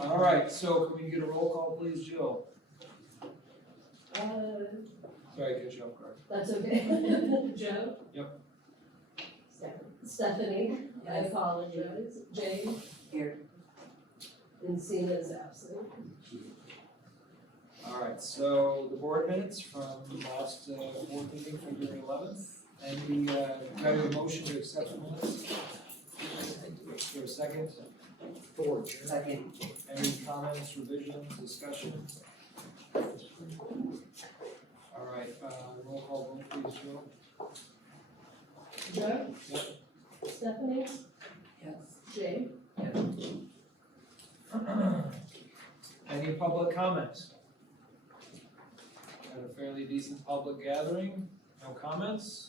All right, so can we get a roll call, please, Jill? Sorry, I cut you off guard. That's okay. Joe? Yep. Stephanie? I apologize. Jane? Here. And Sina's absent. All right, so the board minutes from last board meeting, February 11th. Any, kind of a motion to accept the minutes? Is there a second? Second. Any comments, revisions, discussion? All right, roll call vote, please, Jill. Joe? Yep. Stephanie? Yes. Jane? Any public comments? Had a fairly decent public gathering, no comments.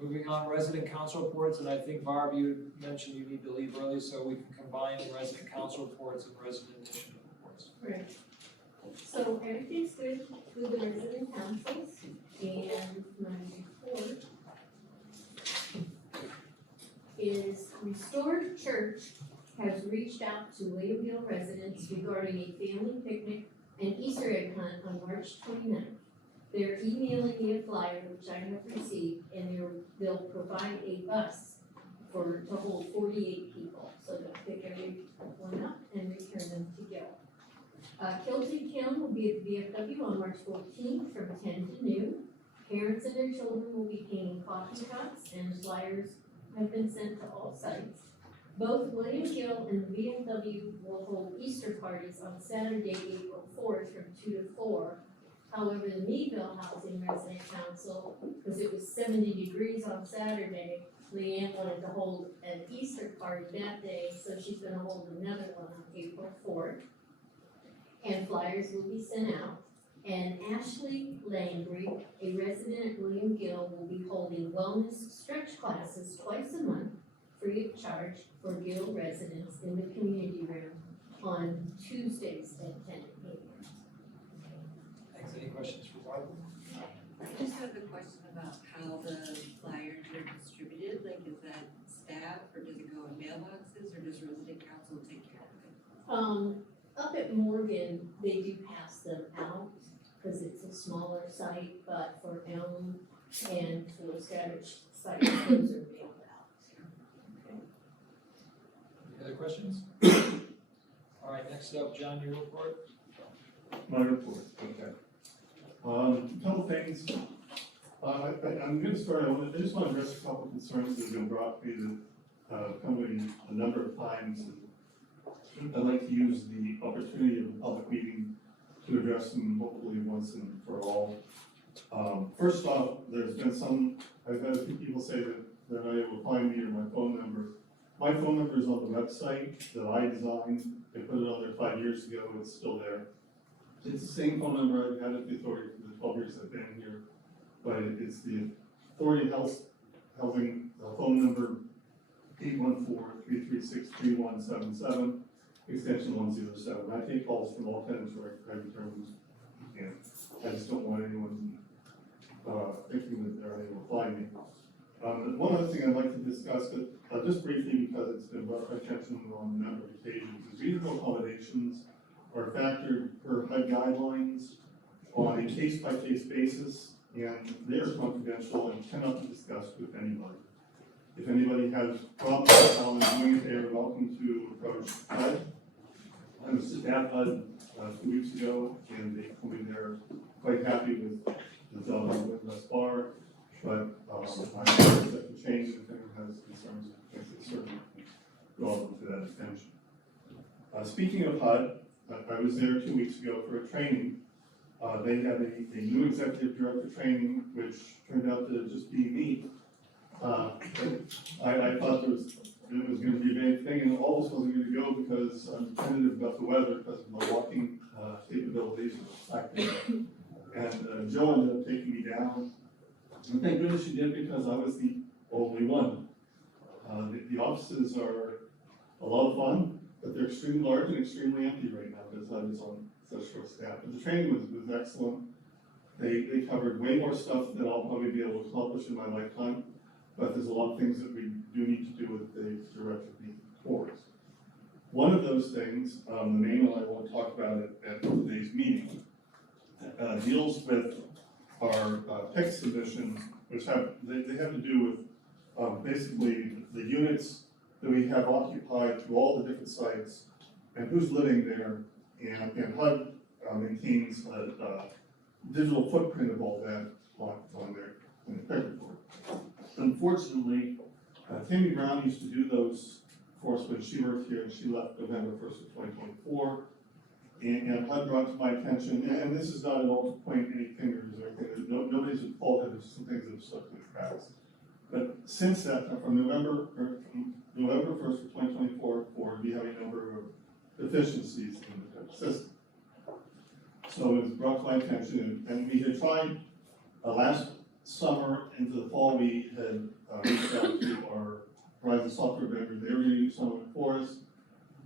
Moving on, resident council reports, and I think Barb, you mentioned you need to leave early, so we can combine resident council reports and resident initiative reports. Right. So everything's good with the resident councils, and my report is Restored Church has reached out to Williamville residents regarding a family picnic and Easter egg hunt on March 29th. They're emailing me a flyer, which I have received, and they'll provide a bus to hold 48 people. So they'll pick everyone up and return them to Gill. Kilty Kim will be at the VFW on March 14th from 10 to noon. Parents and their children will be painting coffee cups, and flyers have been sent to all sites. Both William Gill and the VFW will hold Easter parties on Saturday, April 4th from 2 to 4. However, the Meadville Housing Resident Council, because it was 70 degrees on Saturday, Leanne wanted to hold an Easter party that day, so she's gonna hold another one on April 4th. And flyers will be sent out. And Ashley Langry, a resident at William Gill, will be holding wellness stretch classes twice a month, free of charge for Gill residents in the community room on Tuesdays at 10 a.m. Thanks, any questions for Barb? I just have a question about how the flyers are distributed, like is that staff or does it go in mailboxes or does resident council take care of it? Up at Morgan, they do pass them out, because it's a smaller site, but for Elm and for the scattered sites, those are mailed out. Any other questions? All right, next up, John, your report. My report, okay. A couple things. I'm gonna start, I just want to address a couple of concerns that have been brought to me that come to me a number of times. I'd like to use the opportunity of the public meeting to address them hopefully once and for all. First off, there's been I've had a few people say that they're not able to find me or my phone number. My phone number is on the website that I designed. I put it on there 5 years ago, it's still there. It's the same phone number I've had at the authority for the 12 years I've been here, but it's the Authority Housing phone number 814-336-3177, extension 107. I take calls from all tenants where I determine and I just don't want anyone thinking that they're unable to find me. One other thing I'd like to discuss, just briefly because it's been brought to my attention on a number of occasions, is reasonable accommodations are factored per HUD guidelines on a case-by-case basis, and they are confidential and cannot be discussed with anybody. If anybody has problems with how I'm doing it, they are welcome to approach HUD. I was at HUD 2 weeks ago, and they told me they're quite happy with the job I'm doing thus far, but I'm sure that can change if anyone has concerns. I can certainly draw them to that attention. Speaking of HUD, I was there 2 weeks ago for a training. They had a new executive director training, which turned out to just be me. I thought it was going to be a big thing, and all this wasn't going to go because I'm tentative about the weather because of my walking capabilities and Joe ended up taking me down. And thank goodness she did because I was the only one. The offices are a lot of fun, but they're extremely large and extremely empty right now because I was on such short staff. But the training was excellent. They covered way more stuff than I'll probably be able to accomplish in my lifetime. But there's a lot of things that we do need to do with the director being towards. One of those things, the main one talked about it at today's meeting, deals with our PIC submissions, which they have to do with basically the units that we have occupied through all the different sites and who's living there, and HUD maintains a digital footprint of all that on their PIC report. Unfortunately, Tammy Brown used to do those for us when she worked here, and she left November 1st of 2024. And HUD brought to my attention, and this is not an all to point any fingers or anything, nobody's at fault, there's some things that have slipped through the cracks. But since that, from November 1st of 2024 forward, we have a number of deficiencies in the system. So it was brought to my attention, and we had tried, last summer into the fall, we had reached out to our Verizon software vendor, they were gonna use some of it for us,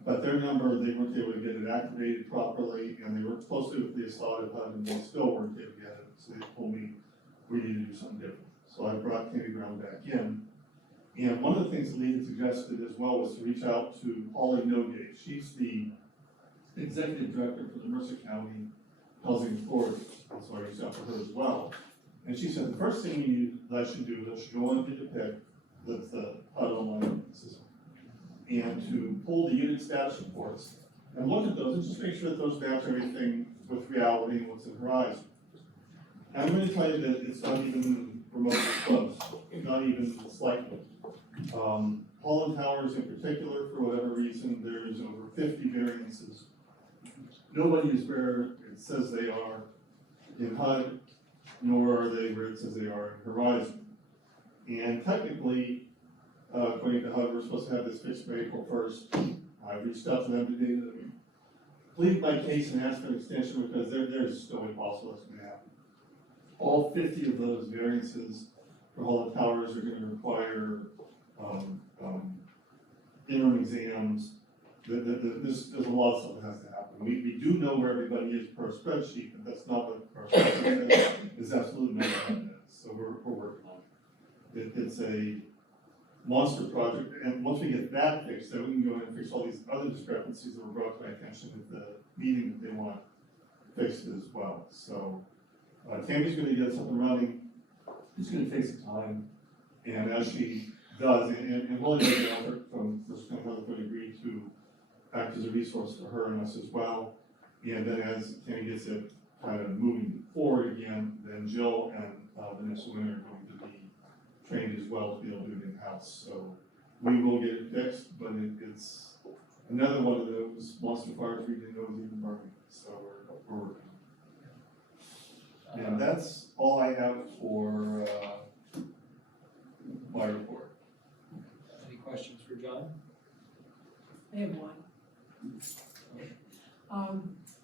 but their number, they weren't able to get it activated properly, and they worked closely with the Assad HUD, and they still weren't able to get it, so they told me we need to do something different. So I brought Tammy Brown back in, and one of the things that Lee had suggested as well was to reach out to Paula Nogate. She's the executive director for the Mercer County Housing Authority, and so I reached out to her as well. And she said, the first thing I should do is I should go on to the PIC, that's the HUD online system, and to pull the unit status reports and look at those and just make sure that those match everything with reality and what's in Horizon. And I'm going to tell you that it's not even remotely close, not even slightly. Holland Towers in particular, for whatever reason, there's over 50 variances. Nobody is where it says they are in HUD, nor are they where it says they are in Horizon. And technically, according to HUD, we're supposed to have this fixed by April 1st. I reached out to them today to plead my case and ask for an extension because there's no way possible that's going to happen. All 50 of those variances for Holland Towers are going to require interim exams. There's a lot of stuff that has to happen. We do know where everybody is per spreadsheet, but that's not what our spreadsheet says. It's absolutely not what that is. So we're working on it. It's a monster project, and once we get that fixed, then we can go in and fix all these other discrepancies that were brought to my attention at the meeting that they want fixed as well. So Tammy's going to get something running. It's going to take some time, and as she does, and we'll make an effort from this kind of other degree to act as a resource for her and us as well. And then as Tammy gets it kind of moving forward again, then Jill and Vanessa Winter are going to be trained as well to be able to do it in-house. So we will get it fixed, but it's another one of those monster fires we didn't know was even burning. So we're working. And that's all I have for my report. Any questions for John? I have one.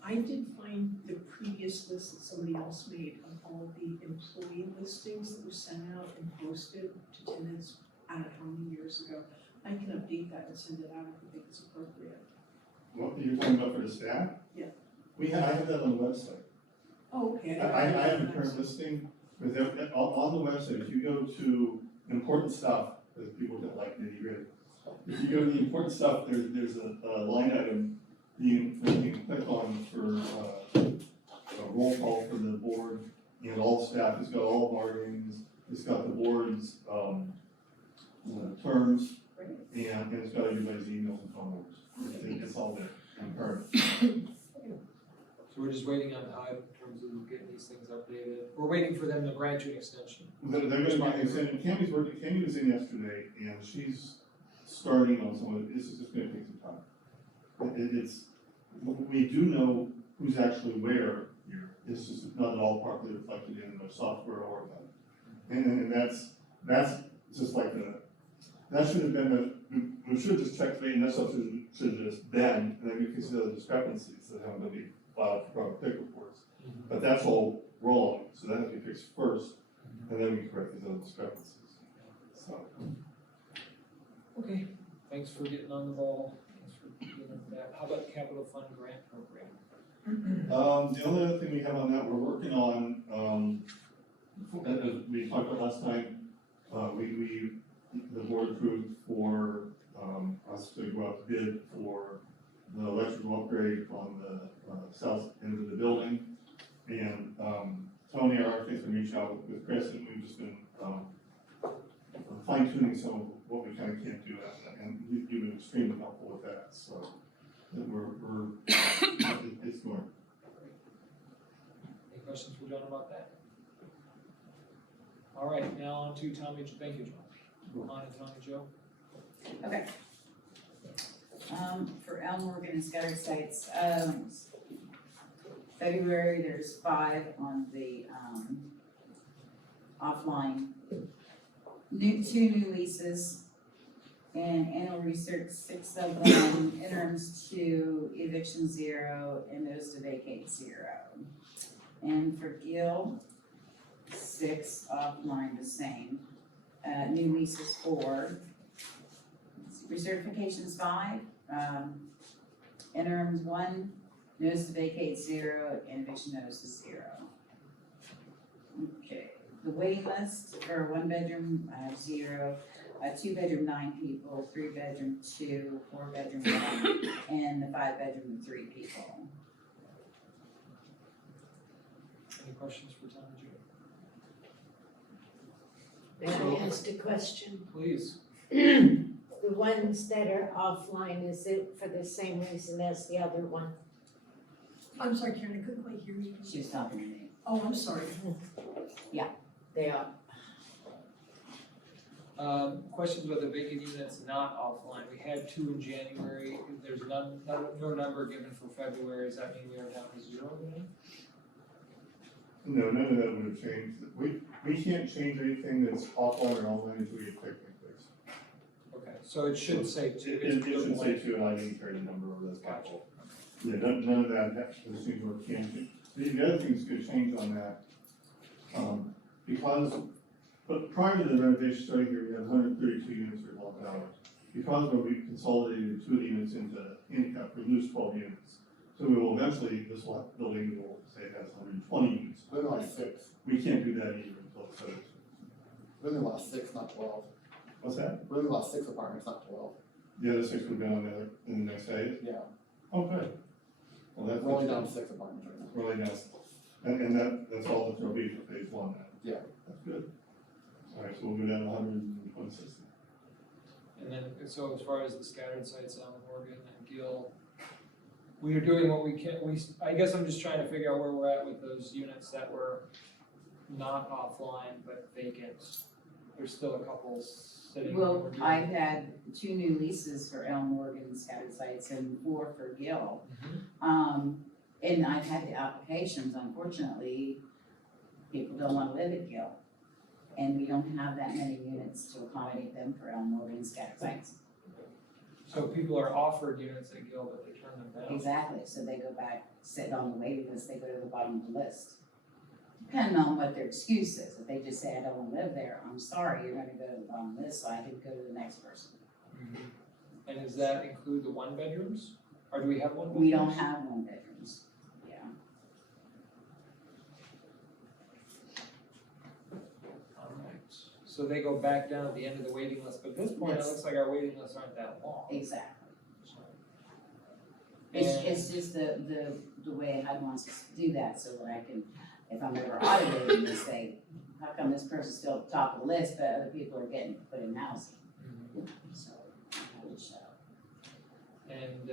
I did find the previous list that somebody else made of all the employee listings that were sent out and posted to tenants, I don't know how many years ago. I can update that and send it out if you think it's appropriate. What you're talking about for the staff? Yeah. I have that on the website. Oh, okay. I have a current listing with them on the website. If you go to important stuff, because people don't like nitty gritty. If you go to the important stuff, there's a line item you can click on for a roll call for the board and all staff. It's got all of our names. It's got the board's terms, and it's got everybody's emails and phone numbers. It's all there and current. So we're just waiting on HUD in terms of getting these things updated. We're waiting for them to grant you an extension. They're gonna be extended. Tammy's working, Tammy was in yesterday, and she's starting on some of it. This is just gonna take some time. We do know who's actually where here. It's just not at all properly reflected in the software or that. And that's just like that should have been we should have just checked today, and that's what should have just been, and then we can see the discrepancies that haven't been filed for proper PIC reports. But that's all wrong, so that has to be fixed first, and then we can correct these other discrepancies. So. Okay, thanks for getting on the ball. Thanks for dealing with that. How about the capital fund grant program? The only other thing we have on that, we're working on, as we talked about last time, the board approved for us to go out to bid for the electrical upgrade on the, south end of the building. And, Tony, our architect's been reaching out with Chris, and we've just been, fine tuning some of what we kind of can't do, and you've been extremely helpful with that, so. It's going. Any questions for John about that? All right, now on to Tommy, thank you, John. On to Tommy Joe. Okay. For Elm Morgan and Scattered Sites, February, there's 5 on the, offline. 2 new leases, and annual research, 6 of them, interims 2, eviction 0, and notice to vacate 0. And for Gill, 6 offline, the same. New leases 4. Recertifications 5, interims 1, notice to vacate 0, and eviction notices 0. Okay, the waiting list for 1 bedroom, 0, 2 bedroom 9 people, 3 bedroom 2, 4 bedroom 1, and the 5 bedroom 3 people. Any questions for Tommy Joe? May I ask a question? Please. The ones that are offline, is it for the same reason as the other one? I'm sorry, Karen, I couldn't quite hear you. She was talking to me. Oh, I'm sorry. They are. Questions about the vacant units not offline. We had 2 in January. There's no number given for February. Does that mean we are down to 0 then? No, none of that would have changed. We can't change anything that's offline or online until we get technical fix. Okay, so it should say 2. It should say 2, and I didn't carry the number over, that's my Gotcha. fault. Yeah, none of that, those things were canceled. The other things could change on that, because, but prior to the renovation starting here, we had 132 units for $11. Because when we consolidated 2 of the units into handicap, we lose 12 units. So we will eventually, this building will say it has 120 units. Really like 6. We can't do that either until it's finished. Really lost 6, not 12. What's that? Really lost 6 apartments, not 12. The other 6 would be on in the next phase? Yeah. Oh, good. Well, that's. We're only down to 6 apartments right now. Really nice. And that's all that there'll be for phase 1 then? Yeah. That's good. All right, so we'll go down to 126. And then, so as far as the scattered sites on Morgan and Gill, we are doing what we can. I guess I'm just trying to figure out where we're at with those units that were not offline but vacant. There's still a couple sitting. Well, We're doing- I've had 2 new leases for Elm Morgan and Scattered Sites and 4 for Gill. And I've had the applications, unfortunately, people don't wanna live at Gill. And we don't have that many units to accommodate them for Elm Morgan and Scattered Sites. So people are offered units at Gill, but they turn them down. Exactly, so they go back, sit on the waiting list, they go to the bottom of the list. Depending on what their excuse is, if they just say, I don't wanna live there, I'm sorry, you're gonna go to the bottom of the list, so I can go to the next person. And does that include the 1 bedrooms? Or do we have 1 bedrooms? We don't have 1 bedrooms, yeah. Alright, so they go back down at the end of the waiting list, but at this point, it Yes. looks like our waiting lists aren't that long. Exactly. So- It's just the way HUD wants us to do that, so that I can, if I'm ever audited, and say, how come this person's still at the top of the list, but other people are getting put in housing? So, I would show. And,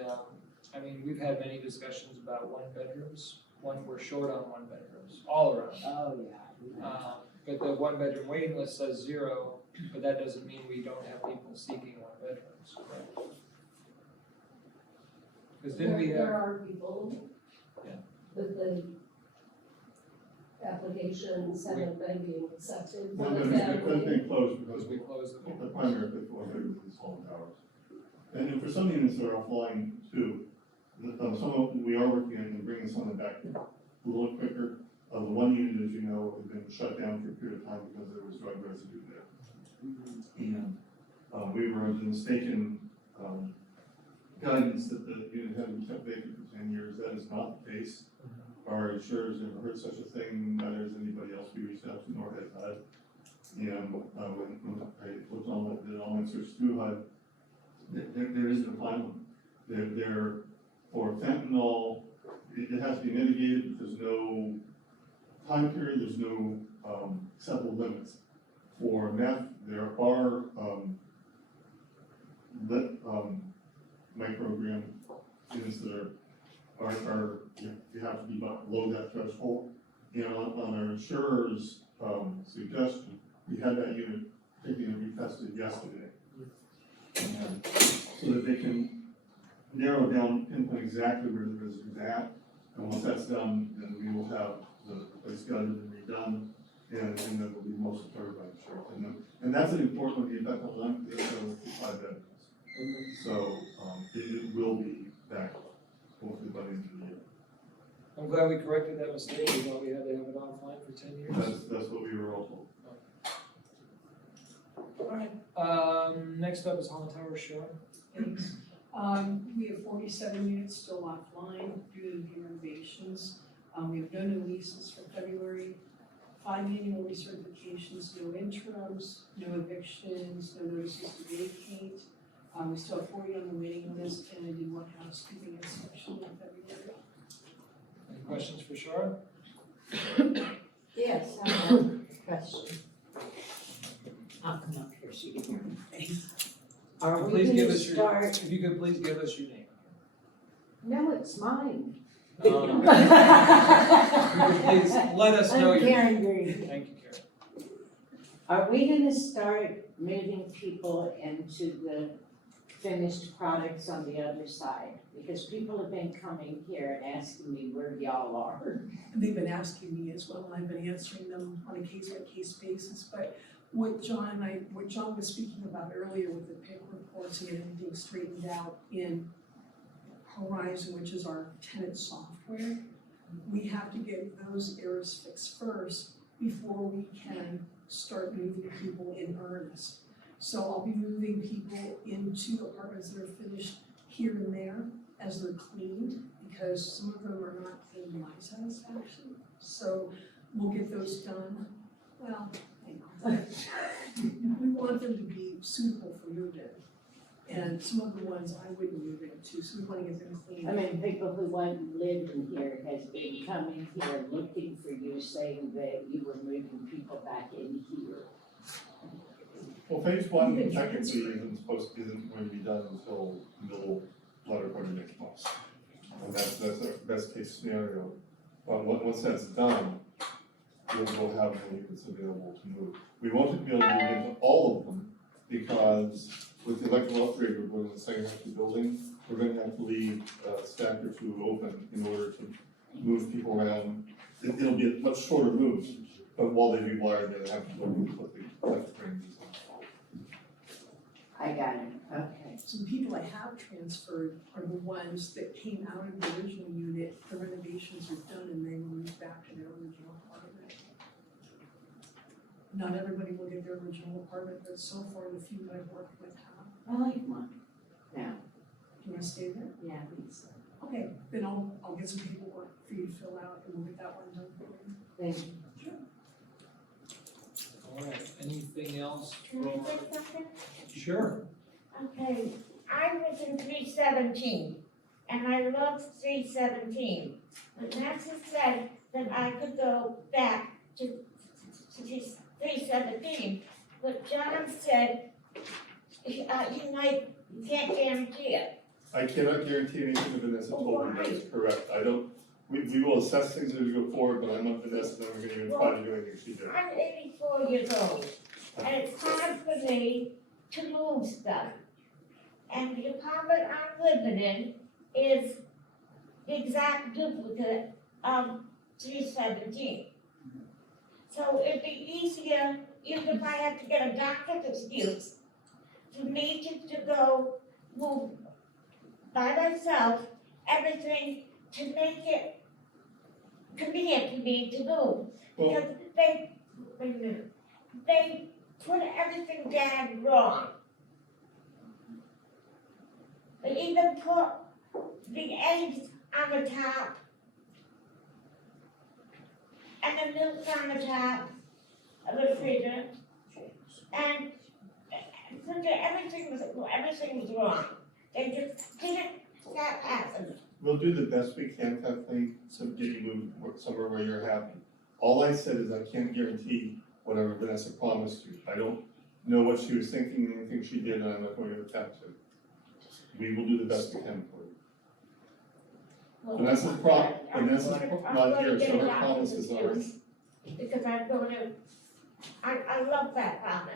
I mean, we've had many discussions about 1 bedrooms. We're short on 1 bedrooms, all around. Oh, yeah. But the 1 bedroom waiting list says 0, but that doesn't mean we don't have people seeking 1 bedrooms, correct? Because didn't we There have, are people. Yeah. But the applications haven't been being accepted. Well, One of they've them, been closed because because we closed them? the primary physical activity is home towers. And then for some units that are offline too, some of, we are working on bringing some of them back a little quicker. The 1 unit, as you know, has been shut down for a period of time because there was drug residue there. And, we were under the mistaken, guidance that the unit had been kept vacant for 10 years. That is not the case. Our insurers never heard such a thing, neither has anybody else we reached out to, nor has HUD. And, when I looked on the online search through HUD, there isn't a final. They're for fentanyl, it has to be mitigated, there's no time period, there's no, acceptable limits. For meth, there are, microgram units that are, you have to be below that threshold. And on our insurer's, suggestion, we had that unit taken and retested yesterday. And so that they can narrow down, pinpoint exactly where the residue's at. And once that's done, then we will have the place gutted and redone, and then will be most supported by the sheriff. And that's an important one, the effect on lung, the five veterans. So, it will be back, hopefully by the end of the year. I'm glad we corrected that mistake, we thought we had to have it offline for 10 years. That's what we were all told. Alright, next up is Holland Tower Shore. Thanks. We have 47 units still offline due to the renovations. We have no new leases for February, 5 annual recertifications, no interims, no evictions, no notices to vacate. We still have 40 on the waiting list, and I did one housekeeping inspection in February. Any questions for Shar? Yes, I have a question. I'll come up here so you can hear me. Are we Please give gonna us your, start? if you could please give us your name. No, it's mine. If you could please let us know I'm your name. Karen Green. Thank you, Karen. Are we gonna start moving people into the finished products on the other side? Because people have been coming here and asking me where y'all are. They've been asking me as well, and I've been answering them on a case-by-case basis, but what John was speaking about earlier with the PIC reports and getting things straightened out in Horizon, which is our tenant software, we have to get those errors fixed first before we can start moving people in earnest. So I'll be moving people into apartments that are finished here and there as they're cleaned, because some of them are not cleaned to my satisfaction. So we'll get those done. Well, hang on. We want them to be suitable for move-in. And some of the ones I wouldn't move into, so we want to get them cleaned. I mean, people who want to live in here has been coming here looking for you, saying that you were moving people back in here. Well, phase one technically isn't going to be done until middle latter part of next month. And that's our best case scenario. But once that's done, we'll have the units available to move. We won't be able to move into all of them, because with the electrical upgrade we're doing in the second half of the building, we're going to have to leave a stack or two open in order to move people around. It'll be a much shorter move, but while they rewire, they have to go and put the electric frames in. I got it, okay. So the people I have transferred are the ones that came out of the original unit, the renovations are done, and they were moved back to their original apartment. Not everybody will get their original apartment, but so far the few that I've worked with have. I like mine. Now, Do you wanna stay there? yeah, I think so. Okay, then I'll get some paperwork for you to fill out, and we'll get that one done for you. Thank you. Alright, anything else? Can I say something? Sure. Okay, I was in 317, and I loved 317. But Nancy said that I could go back to 317, but John said, you can't guarantee it. I cannot guarantee anything that Vanessa told me that is correct. We will assess things as we go forward, but I'm not Vanessa, and we're gonna even try to do anything she did. I'm 84 years old, and it's hard for me to move stuff. And the apartment I'm living in is the exact duplicate of 317. So it'd be easier, even if I had to get a doctor's excuse, for me to go move by myself, everything to make it convenient for me to move. Well, Because they put everything down wrong. They even put the eggs on the top and the milk on the top of the freezer. And so everything was wrong. They just didn't stop happening. We'll do the best we can, Kathleen, to get you moved somewhere where you're happy. All I said is I can't guarantee whatever Vanessa promised you. I don't know what she was thinking, anything she did, and I'm not going to attempt to. We will do the best we can for you. Vanessa's Vanessa's not here, so her promises are. Because I'm gonna, I love that promise.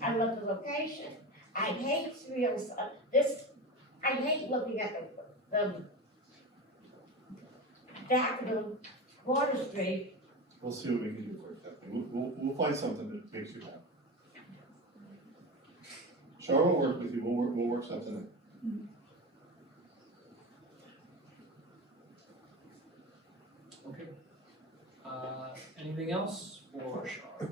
I love the location. I hate I hate looking at the Daffodil Water Street. We'll see what we can do for you, Kathleen. We'll find something that makes you happy. Char will work with you, we'll work something in. Okay. Anything else for Shar?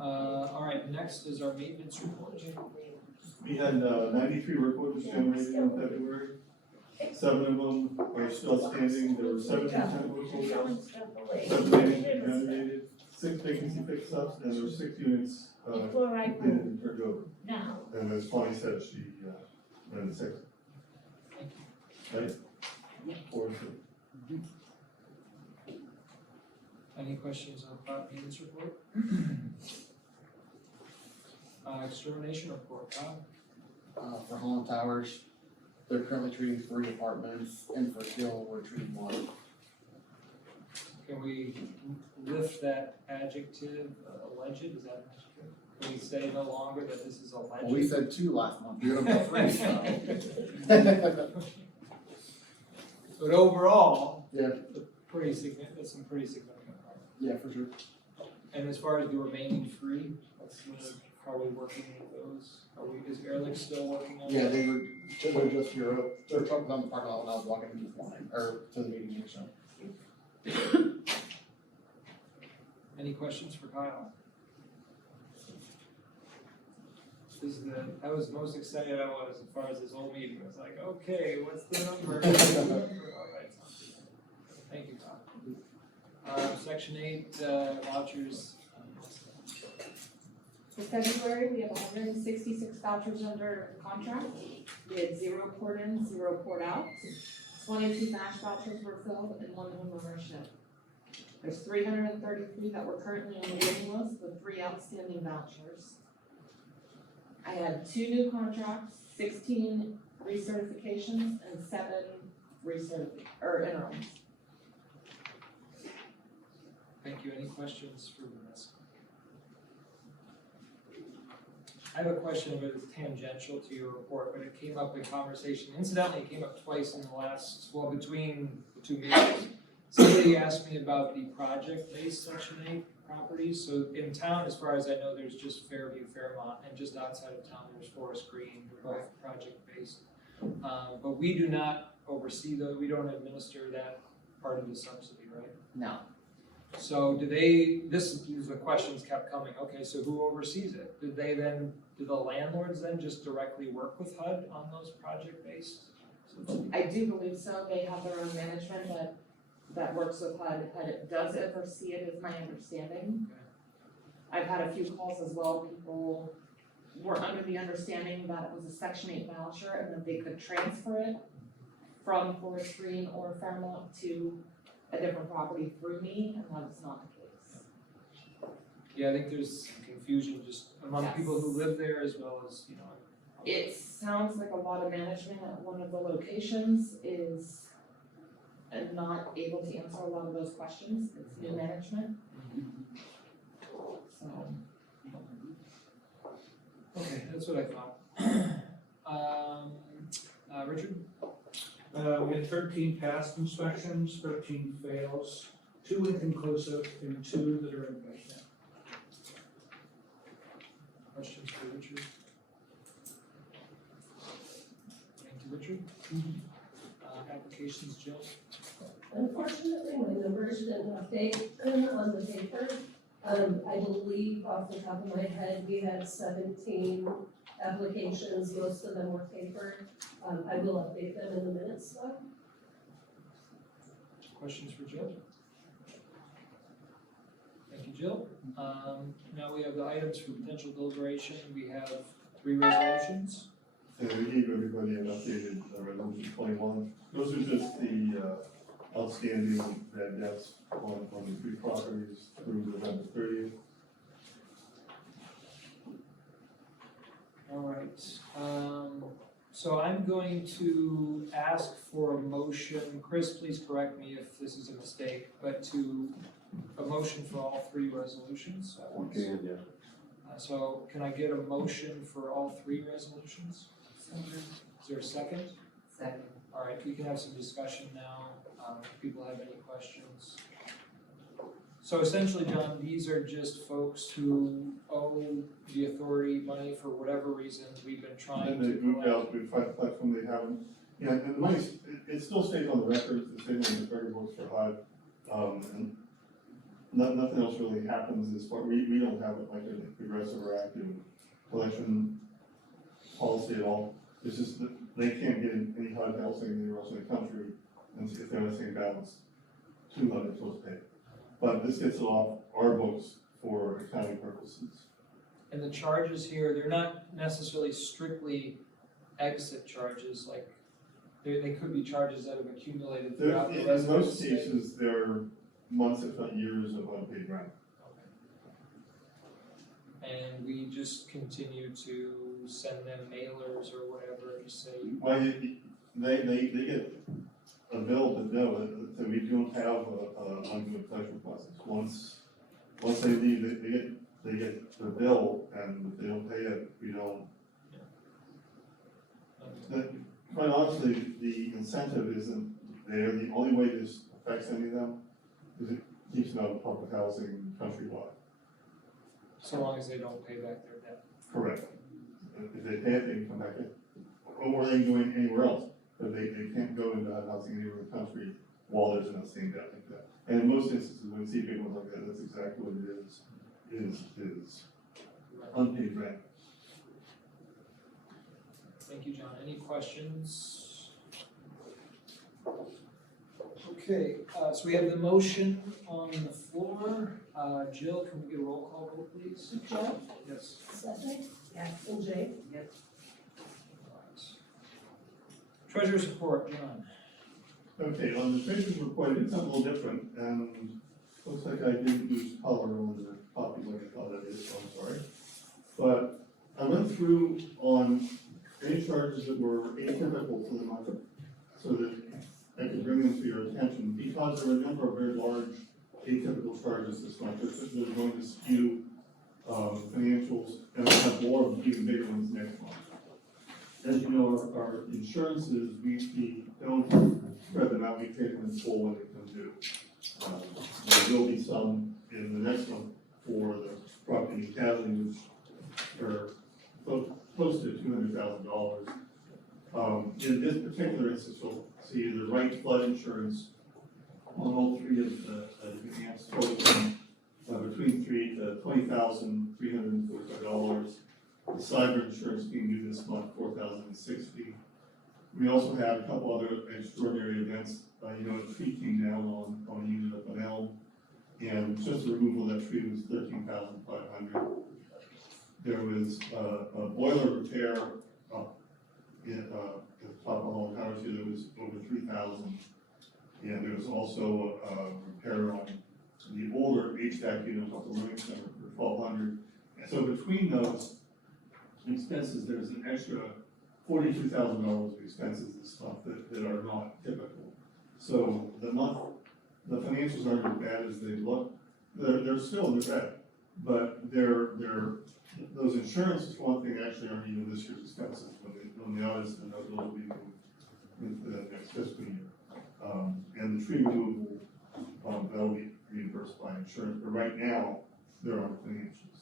All right, next is our maintenance report. We had 93 work orders generated in February. 7 of them are still standing. There were 7% work orders. 7 generated, 6 vacancy fix-ups, and there were 6 units Before I completed move, and turned over. now, And as Bonnie said, she ran the 6. Right? 4 and 2. Any questions about maintenance report? Extermination report, Kyle? For Holland Towers, they're currently treating 3 apartments, and for Hill, we're treating 1. Can we lift that adjective, alleged, is that, can we say no longer that this is alleged? Well, we said 2 last month, you're about 3, so. But overall, Yeah, pretty significant, that's some pretty significant progress. yeah, for sure. And as far as the remaining 3, how are we working with those? Is Ehrlich still working on that? Yeah, they were just here, their truck was on the parking lot when I was walking in this morning, or to the meeting, so. Any questions for Kyle? I was most excited I was as far as this whole meeting, I was like, okay, what's the number? All right, thank you, Kyle. Section 8, vouchers. For February, we have 166 vouchers under contract. We had 0 port-ins, 0 port-outs. 22 MASH vouchers were filled and 1 home ownership. There's 333 that were currently on the waiting list with 3 outstanding vouchers. I had 2 new contracts, 16 recertifications, and 7 interims. Thank you. Any questions for Vanessa? I have a question, but it's tangential to your report, but it came up in conversation. Incidentally, it came up twice in the last, well, between the 2 meetings. Somebody asked me about the project-based Section 8 properties. So in town, as far as I know, there's just Fairview, Fairmont, and just outside of town, there's Forest Green, they're both project-based. But we do not oversee those, we don't administer that part of the subsidy, right? No. So these are the questions kept coming, okay, so who oversees it? Do the landlords then just directly work with HUD on those project-based? I do believe so. They have their own management that works with HUD. HUD does oversee it, is my understanding. I've had a few calls as well. People were under the understanding that it was a Section 8 voucher and that they could transfer it from Forest Green or Fairmont to a different property through me, and that is not the case. Yeah, I think there's some confusion just among Yes. people who live there as well as, It sounds like a lot of management at one of the locations is not able to answer a lot of those questions. It's new management. So, Okay, that's what I thought. Richard? We had 13 passed inspections, 13 fails, 2 inconclusive, and 2 that are inpatient. Questions for Richard? Thank you, Richard. Applications, Jill? Unfortunately, my numbers didn't update on the paper. I believe off the top of my head, we had 17 applications, most of them were paper. I will update them in the minutes though. Questions for Jill? Thank you, Jill. Now we have the items for potential deliberation. We have 3 resolutions. and we gave everybody an updated resolution 21. Those are just the outstanding bad debts on the 3 properties through November 30th. All right, so I'm going to ask for a motion, Chris, please correct me if this is a mistake, but a motion for all 3 resolutions at once. Okay, yeah. So can I get a motion for all 3 resolutions? Is there a second? Second. All right, we can have some discussion now, if people have any questions. So essentially, John, these are just folks who owe the authority money for whatever reason we've been trying And they to moved collect. out, we tried to collect from, they haven't. Yeah, and the money, it still stays on the record, it's the same on the record books for HUD. And nothing else really happens as far, we don't have it like a progressive or active collection policy at all. It's just that they can't get any HUD housing anywhere else in the country, and if they're in the same balance, to HUD they're supposed to pay. But this gets it off our books for accounting purposes. And the charges here, they're not necessarily strictly exit charges, like, they could be charges that have accumulated There, throughout the in residence. most cases, there are months, if not years, of unpaid rent. And we just continue to send them mailers or whatever, just say, Well, they get a bill, but no, that we don't have a ongoing collection process. Once they leave, they get the bill, and if they don't pay it, we don't. Quite honestly, the incentive isn't there. The only way this affects any of them is it keeps them out of public housing countrywide. so long as they don't pay back their debt. Correct. If they pay it, they can come back in. Or they can go in anywhere else, but they can't go into housing anywhere in the country while there's an outstanding debt like that. And in most instances, when we see people like that, that's exactly what it is unpaid rent. Thank you, John. Any questions? Okay, so we have the motion on the floor. Jill, can we get a roll call vote, please? Joe, Yes. Stephanie, Yes. and Jay. Treasurer's report, John. Okay, on the treasurer's report, I did something a little different, and looks like I didn't use color on the copy like I thought I did, so I'm sorry. But I went through on any charges that were atypical to the month, so that I could bring them to your attention, because there were a number of very large atypical charges this month, that are going to skew financials, and I'll have more of them, even bigger ones next month. As you know, our insurances, we don't spread them out, we pay them in full when they come due. There will be some in the next one for the property and casualty, which are close to $200,000. In this particular instance, you'll see the right flood insurance on all 3 of the enhanced totaling between $3,000 to $20,345. The cyber insurance being due this month, $4,060. We also had a couple other extraordinary events. A tree came down on a unit up on Elm, and just the removal of that tree was $13,500. There was a boiler repair up at the top of Hall Tower that was over $3,000. And there was also a repair on the older HVAC unit at the Learning Center for $1,200. And so between those expenses, there's an extra $42,000 of expenses this month that are not typical. So the financials aren't as bad as they look. They're still in the red, but those insurances, for one thing, actually aren't even this year's expenses. When the audits, and those will be with the next fiscal year. And the tree removal, that'll be reimbursed by insurance, but right now, there aren't financials.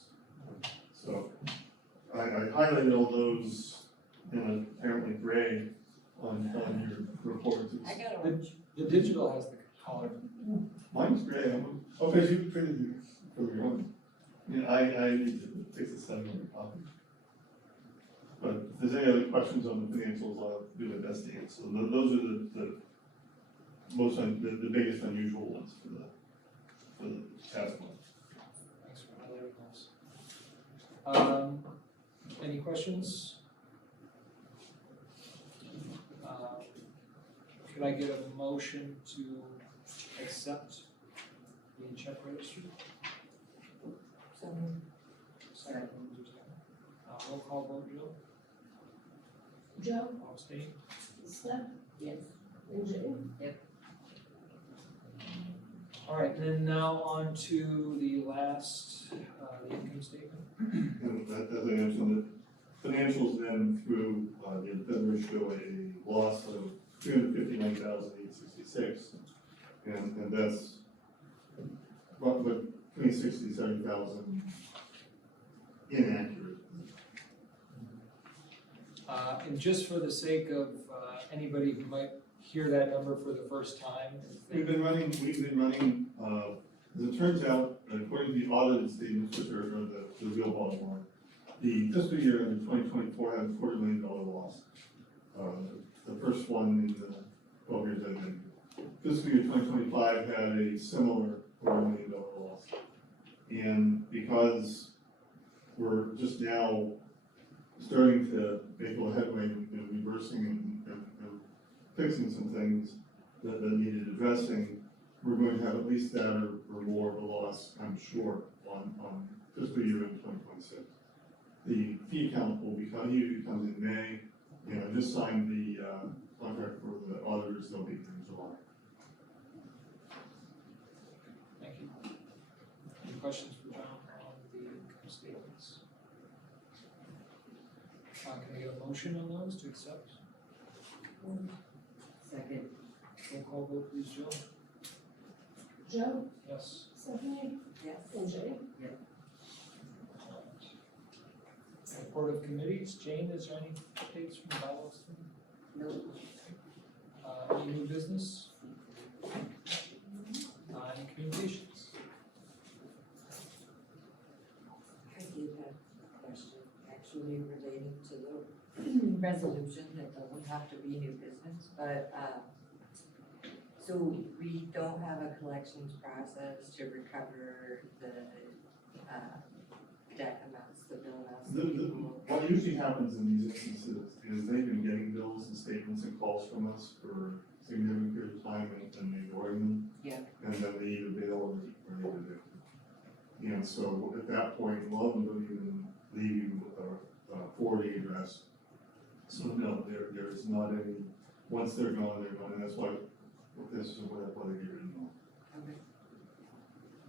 So I highlighted all those in apparently gray on your report. I got orange. The digital has the color. Mine's gray, because you printed it from your own. Yeah, I need to fix the setting on the copy. But if there's any other questions on the financials, I'll do my best to answer. Those are the biggest unusual ones for the past month. Thanks for highlighting those. Any questions? Could I get a motion to accept the check registry? So, Second. Roll call vote, Jill? Joe, Abstain? Steph, yes. and Jane. All right, then now on to the last, the income statement. And as I mentioned, the financials then through, the Fed show a loss of $359,866. And that's roughly between 60 and 70,000 inaccurate. And just for the sake of, anybody who might hear that number for the first time. We've been running, as it turns out, according to the audited statements, which are the real bottom line, the fiscal year in 2024 had a $250 million loss. The first one in the 12 years I've been here. Fiscal year 2025 had a similar $250 million loss. And because we're just now starting to make a little headway in reversing and fixing some things that needed addressing, we're going to have at least that or more of a loss, I'm sure, on fiscal year in 2026. The fee account will become, usually comes in May, and I just signed the contract for the auditors, they'll be here in July. Thank you. Any questions for John on the income statements? Can I get a motion on those to accept? Second. Roll call vote, please, Jill? Joe, Yes. Stephanie, Yes. and Jane. Report of committees, Jane, is there any updates from the bylaws? No. Any new business? Any communications? I did have a question, actually relating to the resolution, that doesn't have to be new business, but, so we don't have a collections process to recover the, debt amounts, the bill amounts that people. What usually happens in these instances is they've been getting bills and statements and calls from us for a significant period of time and they ignore them. Yeah. And then they either bail or they evict. And so at that point, a lot of them don't even leave you a forwarding address. So no, there is not any, once they're gone, and that's why this is why they get rid of them. Okay.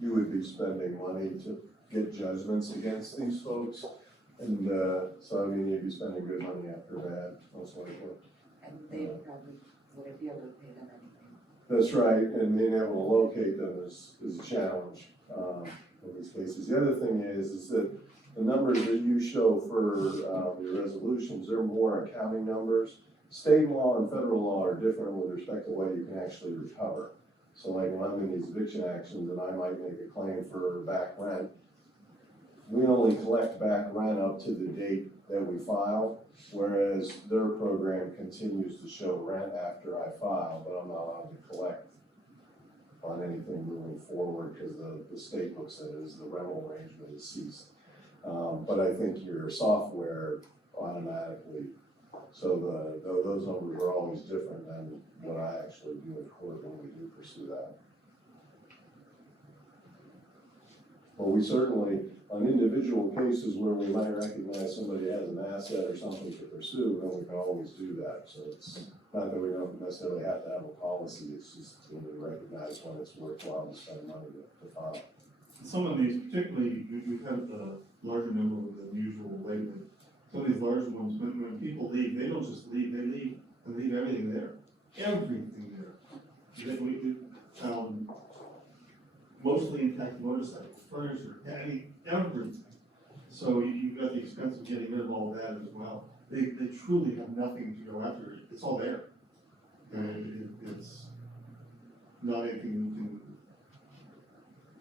You would be spending money to get judgments against these folks. And, so I mean, you'd be spending good money after bad, most likely. And they probably wouldn't be able to pay them anything. That's right, and being able to locate them is a challenge, in these cases. The other thing is that the numbers that you show for, your resolutions, they're more accounting numbers. State law and federal law are different with respect to what you can actually recover. So like when I'm in these eviction actions and I might make a claim for back rent, we only collect back rent up to the date that we file, whereas their program continues to show rent after I file, but I'm not allowed to collect on anything moving forward because the state looks at it as the rental arrangement is ceased. But I think your software automatically, so those numbers are always different than what I actually do in court when we do pursue that. But we certainly, on individual cases where we might recognize somebody has an asset or something to pursue, then we can always do that. So it's not that we don't necessarily have to have a policy, it's just when we recognize when it's worthwhile to spend money to file. Some of these, particularly, we've had a larger number than usual lately. Some of these larger ones, when people leave, they don't just leave, they leave and leave everything there. Everything there. We found mostly intact motorcycles, furniture, everything. So you've got the expense of getting rid of all that as well. They truly have nothing to go after. It's all there. And it's not anything you can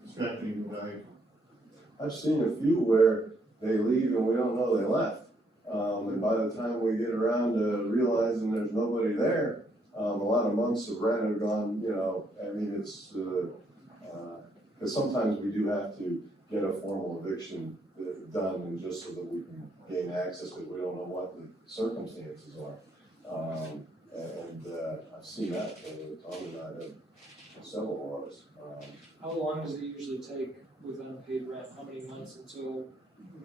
extract any value from. I've seen a few where they leave and we don't know they left. And by the time we get around to realizing there's nobody there, a lot of months of rent have gone, you know, I mean, it's, because sometimes we do have to get a formal eviction done and just so that we can gain access because we don't know what the circumstances are. And I've seen that, Tom and I have several of us. How long does it usually take with unpaid rent? How many months until you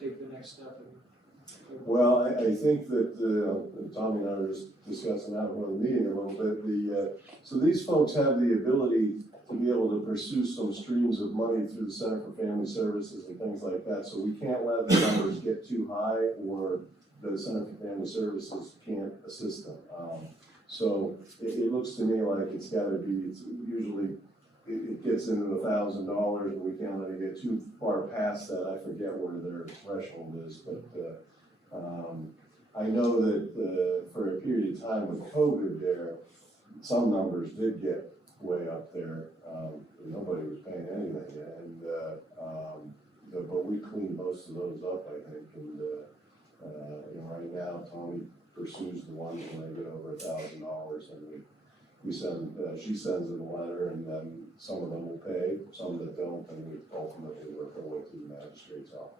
take the next step? Well, I think that, Tommy and I were just discussing that in one meeting a little bit, so these folks have the ability to be able to pursue some streams of money through the Center for Family Services and things like that, so we can't let the numbers get too high or the Center for Family Services can't assist them. So it looks to me like it's gotta be, it's usually, it gets into the $1,000 and we can't let it get too far past that. I forget where their threshold is, but, I know that, for a period of time with COVID there, some numbers did get way up there. Nobody was paying anything, and, but we cleaned most of those up, I think, and, right now, Tommy pursues the ones when they get over $1,000, and we send, she sends them a letter, and then some of them will pay, some that don't, and we ultimately work our way to the magistrate's office.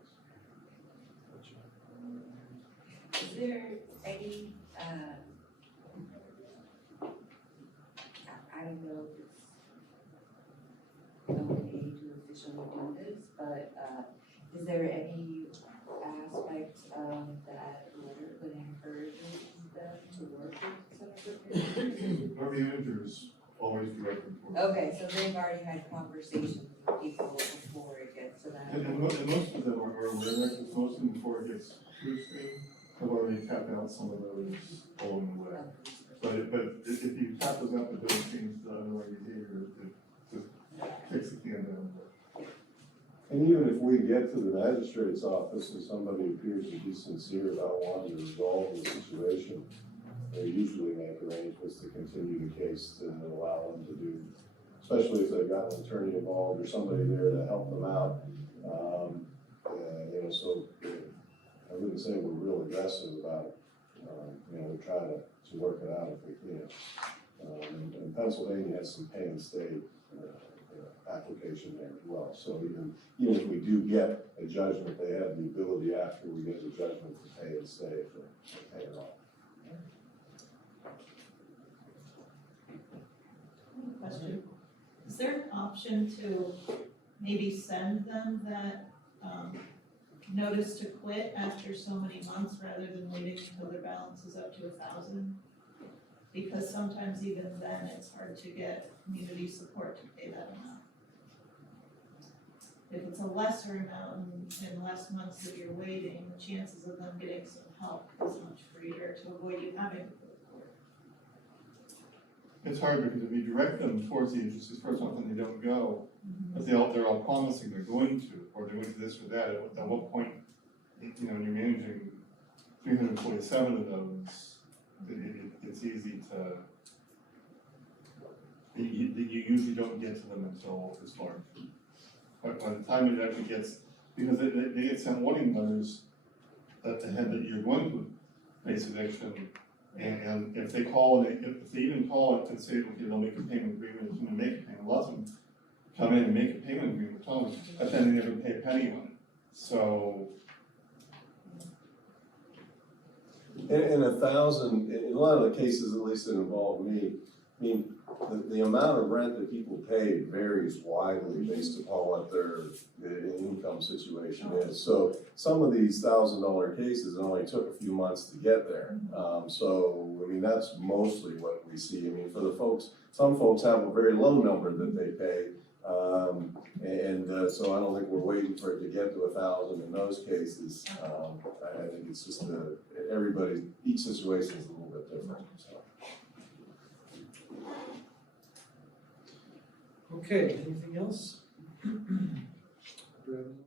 Is there any, I don't know if it's okay to officially do this, but, is there any aspect of that letter that encourages them to work with Center for Family? Our managers always direct them towards. Okay, so they've already had conversations with people before it gets to that. And most of them are aware, because most of them, before it gets through screen, have already tapped out some of those along the way. But if you tap those out, but don't change the underlying behavior, it just kicks the can down. And even if we get to the magistrate's office and somebody appears to be sincere about wanting to resolve the situation, they usually make arrangements to continue the case to allow them to do, especially if they've got an attorney involved or somebody there to help them out. So I wouldn't say we're real aggressive about it. We try to work it out if we can. And Pennsylvania has some pay and stay application there as well. So even if we do get a judgment, they have the ability after we get the judgment to pay and stay if they pay it off. Question, is there an option to maybe send them that, notice to quit after so many months rather than waiting until their balance is up to 1,000? Because sometimes even then, it's hard to get community support to pay that amount. If it's a lesser amount and less months that you're waiting, the chances of them getting some help is much greater to avoid you having to go to court. It's hard because if you direct them towards the agencies, first off, and they don't go, but they're all promising they're going to, or they're going to this or that, at what point, when you're managing 347 of those, it's easy to, you usually don't get to them until it's large. But by the time it actually gets, because they get sent warning letters ahead that you're going to face eviction, and if they call, if they even call and say, okay, they'll make a payment agreement, it's gonna make a payment, lots of them come in and make a payment agreement with Tom, but then they never pay a penny on it, so. In 1,000, in a lot of the cases, at least that involve me, I mean, the amount of rent that people pay varies widely based upon what their income situation is. So some of these $1,000 cases, it only took a few months to get there. That's mostly what we see. For the folks, some folks have a very low number that they pay. So I don't think we're waiting for it to get to 1,000 in those cases. I think it's just each situation is a little bit different, so. Okay, anything else?